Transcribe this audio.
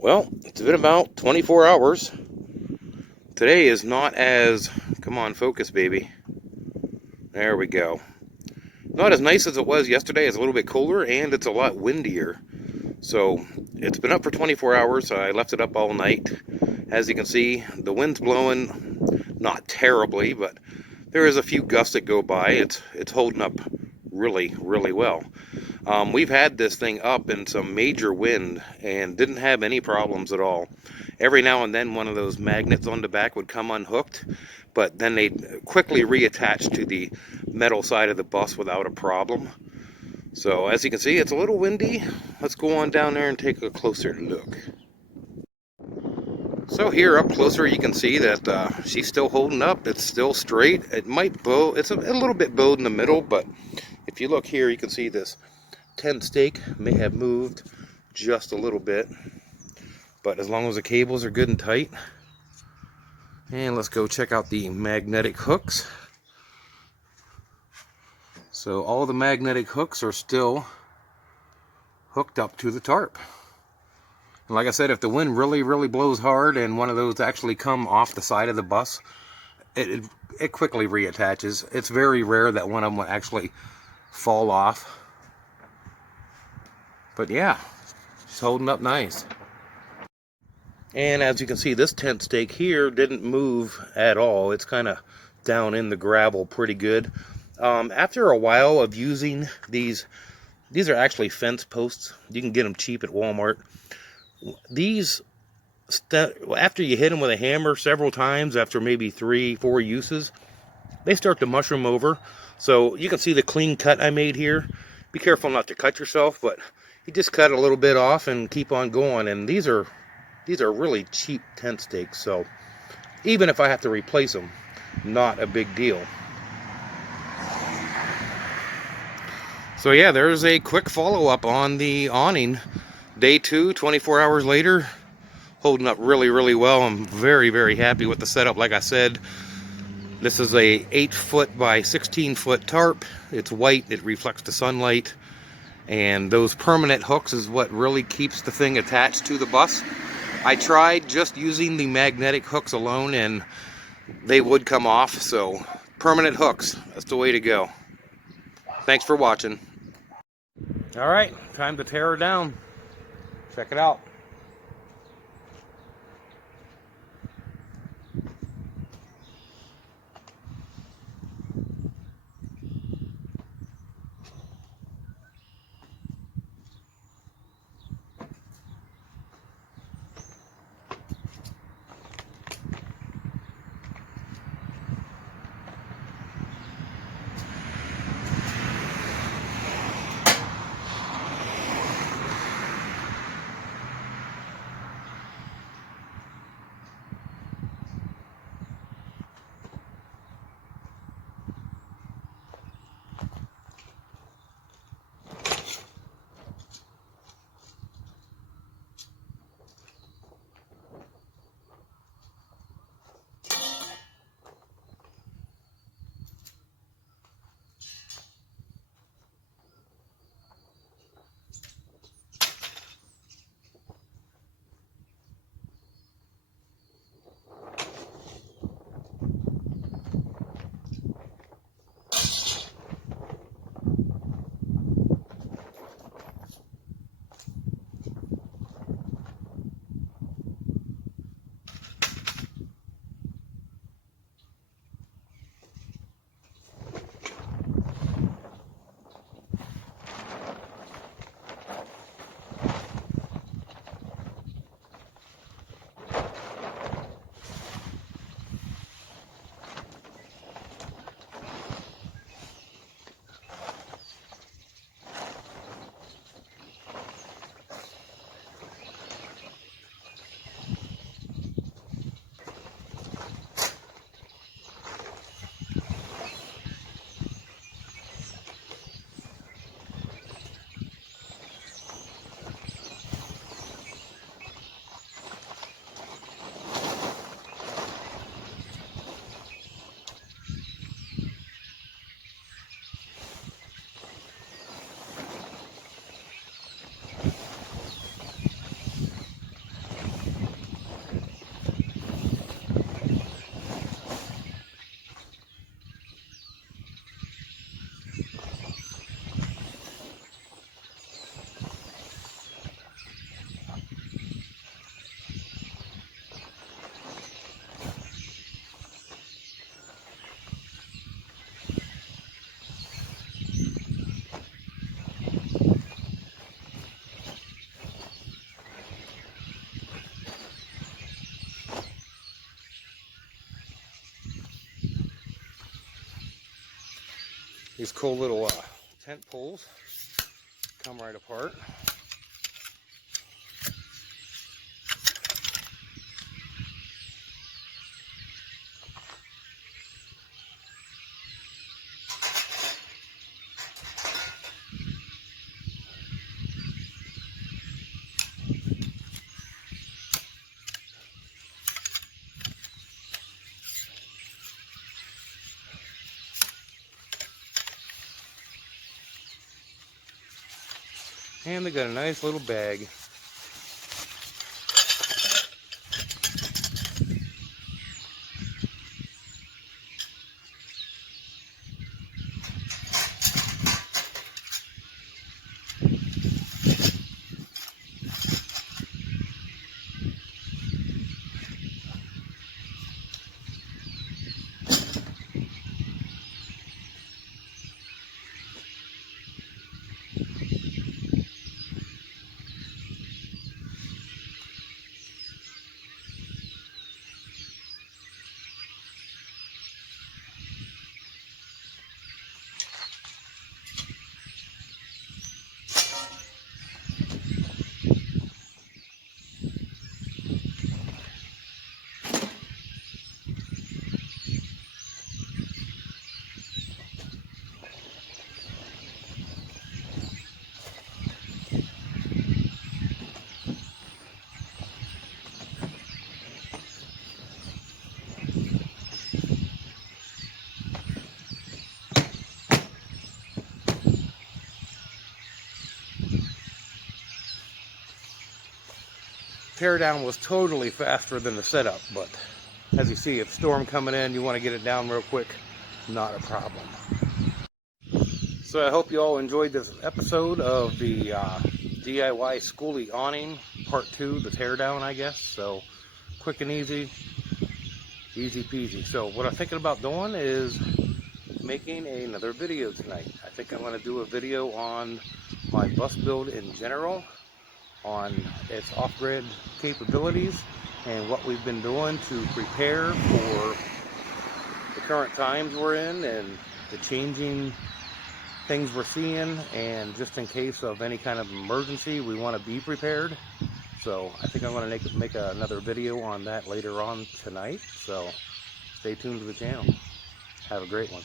Well, it's been about 24 hours. Today is not as, come on, focus, baby. There we go. Not as nice as it was yesterday. It's a little bit cooler and it's a lot windier. So it's been up for 24 hours. I left it up all night. As you can see, the wind's blowing, not terribly, but there is a few gusts that go by. It's holding up really, really well. We've had this thing up in some major wind and didn't have any problems at all. Every now and then one of those magnets on the back would come unhooked, but then they'd quickly reattach to the metal side of the bus without a problem. So as you can see, it's a little windy. Let's go on down there and take a closer look. So here up closer you can see that she's still holding up. It's still straight. It might bow. It's a little bit bowed in the middle, but if you look here you can see this tent stake may have moved just a little bit, but as long as the cables are good and tight. And let's go check out the magnetic hooks. So all the magnetic hooks are still hooked up to the tarp. And like I said, if the wind really, really blows hard and one of those actually come off the side of the bus, it quickly reattaches. It's very rare that one of them will actually fall off. But yeah, she's holding up nice. And as you can see, this tent stake here didn't move at all. It's kind of down in the gravel pretty good. After a while of using these are actually fence posts. You can get them cheap at Walmart. These, after you hit them with a hammer several times, after maybe 3-4 uses, they start to mushroom over. So you can see the clean cut I made here. Be careful not to cut yourself, but you just cut a little bit off and keep on going. And these are really cheap tent stakes, so even if I have to replace them, not a big deal. So yeah, there's a quick follow-up on the awning. Day 2, 24 hours later, holding up really, really well. I'm very, very happy with the setup. Like I said, this is a 8-foot by 16-foot tarp. It's white, it reflects the sunlight, and those permanent hooks is what really keeps the thing attached to the bus. I tried just using the magnetic hooks alone and they would come off, so permanent hooks, that's the way to go. Thanks for watching. Alright, time to tear her down. Check it out. These cool little tent poles come right apart. And they got a nice little bag. Teardown was totally faster than the setup, but as you see, if storm coming in, you want to get it down real quick, not a problem. So I hope you all enjoyed this episode of the DIY Skoolie awning, part 2, the teardown, I guess. So quick and easy, easy peasy. So what I'm thinking about doing is making another video tonight. I think I'm going to do a video on my bus build in general, on its off-grid capabilities and what we've been doing to prepare for the current times we're in and the changing things we're seeing, and just in case of any kind of emergency, we want to be prepared. So I think I'm going to make another video on that later on tonight, so stay tuned to the channel. Have a great one.